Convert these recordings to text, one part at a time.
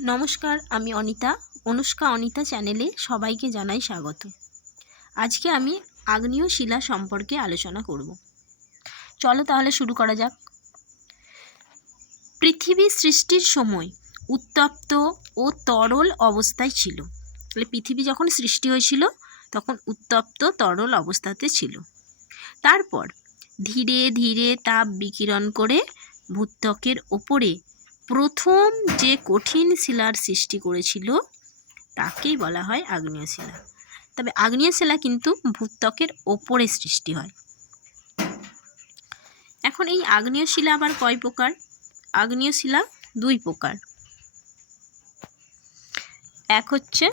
নমস্কার, আমি অনিতা। অনুষ্কা অনিতা চ্যানেলে সবাইকে জানাই স্বাগত। আজকে আমি আগ্নেয় শিলা সম্পর্কে আলোচনা করব। চলো তাহলে শুরু করা যাক। পৃথিবী সৃষ্টির সময় উত্তপ্ত ও তরল অবস্থায় ছিল। তাহলে পৃথিবী যখন সৃষ্টি হয়েছিল, তখন উত্তপ্ত তরল অবস্থাতে ছিল। তারপর ধীরে ধীরে তাপ বিকিরণ করে ভূত্বকের ওপরে প্রথম যে কঠিন শিলার সৃষ্টি করেছিল, তাকেই বলা হয় আগ্নেয় শিলা। তবে আগ্নেয় শিলা কিন্তু ভূত্বকের ওপরে সৃষ্টি হয়। এখন এই আগ্নেয় শিলা আবার কয় প্রকার? আগ্নেয় শিলা দুই প্রকার। এক হচ্ছে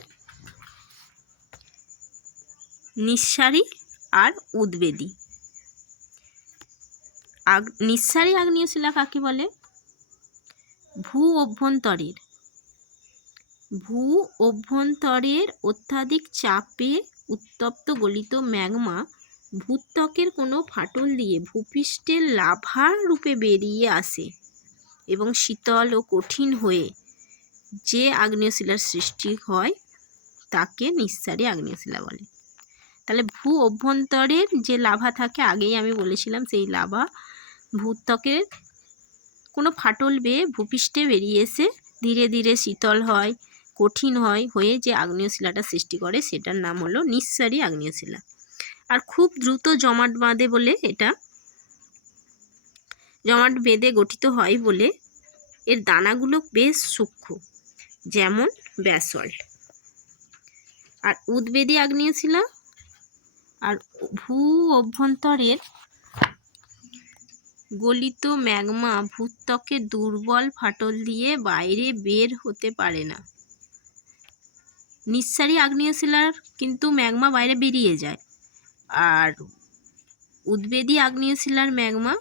নিঃসারী আর উদ্বেদী। আগ নিঃসারী আগ্নেয় শিলা কাকে বলে? ভূ অভ্যন্তরের ভূ অভ্যন্তরের অত্যাধিক চাপে উত্তপ্ত গলিত ম্যাগমা ভূত্বকের কোনো ফাটল দিয়ে ভূপৃষ্ঠের লাভা রূপে বেরিয়ে আসে এবং শীতল ও কঠিন হয়ে যে আগ্নেয়শিলার সৃষ্টি হয় তাকে নিঃসারী আগ্নেয়শিলা বলে। তাহলে ভূ অভ্যন্তরের যে লাভা থাকে আগেই আমি বলেছিলাম সেই লাভা ভূত্বকের কোনো ফাটল বেয়ে ভূপৃষ্ঠে বেরিয়ে এসে ধীরে ধীরে শীতল হয়, কঠিন হয়, হয়ে যে আগ্নেয় শিলাটা সৃষ্টি করে সেটার নাম হলো নিঃসারী আগ্নেয় শিলা আর খুব দ্রুত জমাট বাঁধে বলে এটা, জমাট বেঁধে গঠিত হয় বলে এর দানাগুলো বেশ সূক্ষ্ম, যেমন ব্যাসল্ট। আর উদ্বেদী আগ্নেয় শিলা আর ভূ অভ্যন্তরের গলিত ম্যাগমা ভূত্বকে দুর্বল ফাটল দিয়ে বাইরে বের হতে পারে না। নিঃসারী আগ্নেয়শিলার কিন্তু ম্যাগমা বাইরে বেরিয়ে যায়। আর উদ্বেদী আগ্নেয়শিলার ম্যাগমা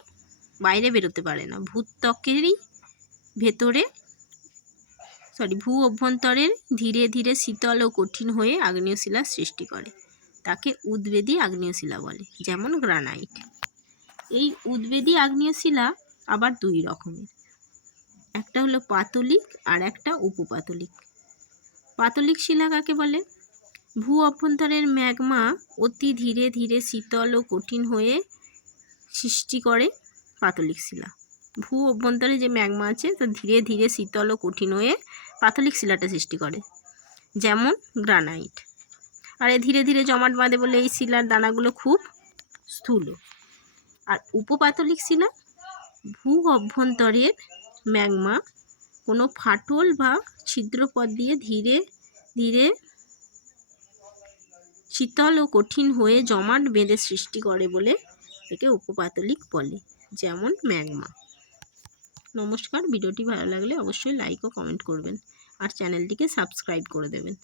বাইরে বেরোতে পারে না। ভূত্বকেরই ভেতরে সরি ভূ অভ্যন্তরের ধীরে ধীরে শীতল ও কঠিন হয়ে আগ্নেয়শিলা সৃষ্টি করে। তাকে উদ্বেদী আগ্নেয়শিলা বলে, যেমন গ্রানাইট। এই উদ্বেদী আগ্নেয় শিলা আবার দুই রকমের। একটা হলো পাতলিক আর একটা উপপাতলিক। পাতলিক শিলা কাকে বলে? ভূ অভ্যন্তরের ম্যাগমা অতি ধীরে ধীরে শীতল ও কঠিন হয়ে সৃষ্টি করে পাতলিক শিলা। ভূ অভ্যন্তরে যে ম্যাগমা আছে, তা ধীরে ধীরে শীতল ও কঠিন হয়ে পাতলিক শিলাটা সৃষ্টি করে, যেমন গ্রানাইট। আর এ ধীরে ধীরে জমাট বাঁধে বলে এই শিলার দানাগুলো খুব স্থূল। আর উপপাতলিক শিলা ভূ অভ্যন্তরের ম্যাগমা। কোনো ফাটল বা ছিদ্রপথ দিয়ে ধীরে ধীরে শীতল ও কঠিন হয়ে জমাট বেঁধে সৃষ্টি করে বলে একে উপপাতলিক বলে, যেমন ম্যাগমা। নমস্কার, ভিডিওটি ভালো লাগলে অবশ্যই লাইক ও কমেন্ট করবেন আর চ্যানেলটিকে সাবস্ক্রাইব করে দেবেন।